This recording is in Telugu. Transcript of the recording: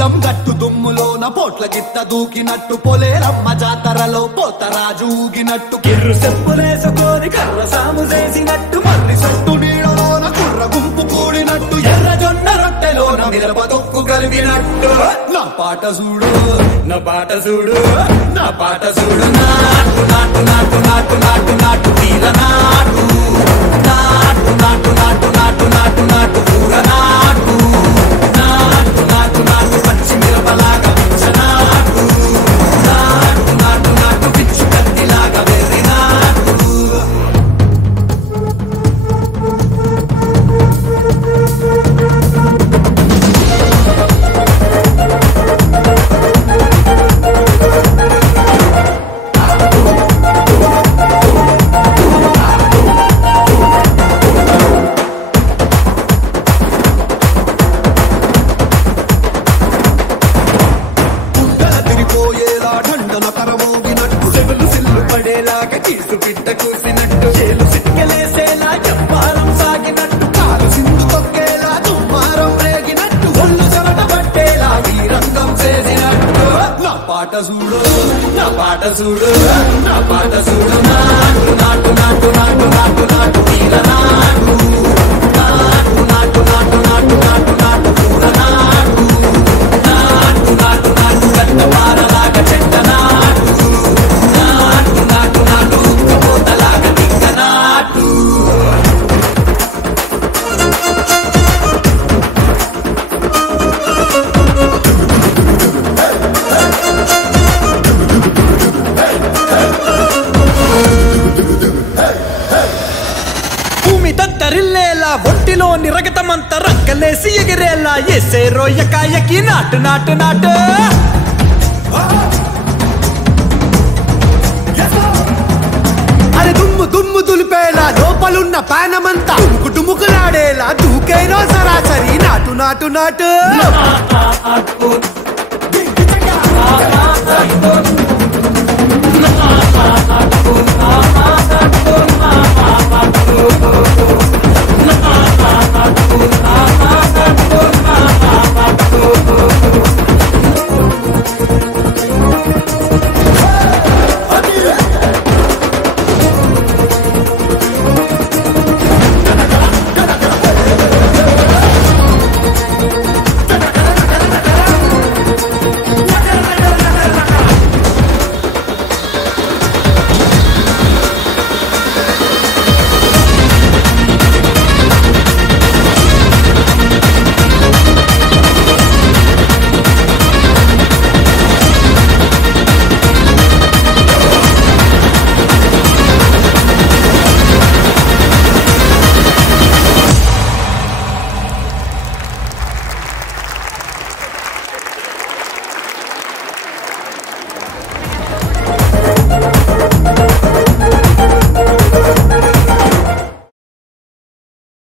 పొలం గట్టు దుమ్ములోన పోట్ల గిత్త దూకినట్టు పొలేరమ్మ జాతరలో పోతరాజు ఊగినట్టు కిర్రు చెప్పులేసుకొని కర్ర సాము చేసినట్టు మర్రి సొట్టు నీడలోన కుర్ర గుంపు కూడినట్టు ఎర్ర జొన్న రొట్టెలోన మిరప తొక్కు కలిగినట్టు నా పాట చూడు నా పాట చూడు నా పాట చూడు నాటు నాటు నాటు నాటు నాటు నాటు తీర నాటు నాటు నాటు నాటు నాటు నాటు నాటు పూర నాటు నాటు నాటు నాటు పచ్చి మిరపలాగా నాటు నాటు నాటు నాటు పిచ్చు కత్తిలాగా వెర్రి నాటు కీసు బిడ్డ కూసినట్టు చేలు సిక్కలేసేలా చెప్పారం సాగినట్టు కాలు సింధు తొక్కేలా దుమ్మారం రేగినట్టు ఒళ్ళు చెమట పట్టేలా వీరంగం చేసినట్టు నా పాట చూడు నా పాట చూడు నా పాట చూడు నాటు నాటు నాటు నాటు నాటు నాటు తీర నాటు నాటు నాటు నాటు నాటు నాటు నాటు పూర నాటు నాటు నాటు నాటు గడ్డ వారలాగా చెడ్డ నాటు నాటు నాటు నాటు ఉక్కబోతలాగా దిగ్గ నాటు భూమి దద్దరిల్లేలా ఒంటిలోని రగతమంతా రక్కలేసి ఎగిరేలా ఎసే రోయకాయకి నాటు నాటు నాటు అరే దుమ్ము దుమ్ము దులిపేలా లోపలున్న పానమంతా డుముకులాడేలా దూకేరో సరాసరి నాటు నాటు నాటు